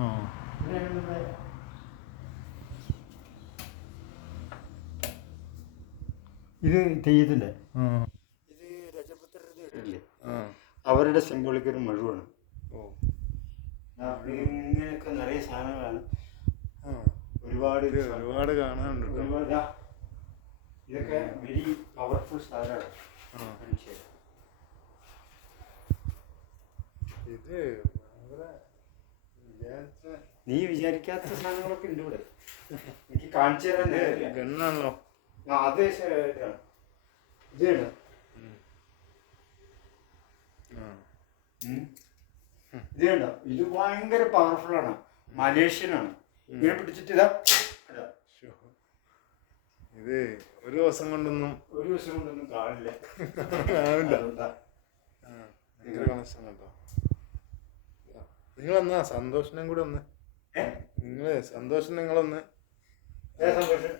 ആ ഇത് തെയ്യത്തിൻ്റെ ആ ഇത് രജപുത്രല്ലേ അവരുടെ സിംബോളിക് ഒരു മഴുവാണ്. ഓ ഇങ്ങനെയൊക്കെ നിറയെ സാധനങ്ങളാണ്. ആ ഒരുപാട് ഒരുപാട് കാണാനുണ്ട് കേട്ടോ. ഒരുപാട് ഇതൊക്കെ വെരി പവർഫുൾ സാധനമാണ്. ഇത് നീ വിചാരിക്കാത്ത സാധനങ്ങളൊക്കെ ഉണ്ട് ഇവിടെ. എനിക്ക് കാണിച്ചു തരാൻ നേരില്ല. ഗണ്ണാണല്ലോ. അത് ഇതാണ്. ഇത് കേട്ടോ. ഇത് കണ്ടോ, ഇത് ഭയങ്കര പവർഫുൾ ആണ്. മലേഷ്യനാണ്. ഇങ്ങനെ പിടിച്ചിട്ട് ഇതാ ഇത് ഒരു ദിവസം കൊണ്ടൊന്നും കാണില്ല. കണക്ഷൻ കേട്ടോ. നിങ്ങൾ സന്തോഷിനും കൂടെ ഒന്ന്, നിങ്ങള് സന്തോഷം നിങ്ങളൊന്ന് സന്തോഷം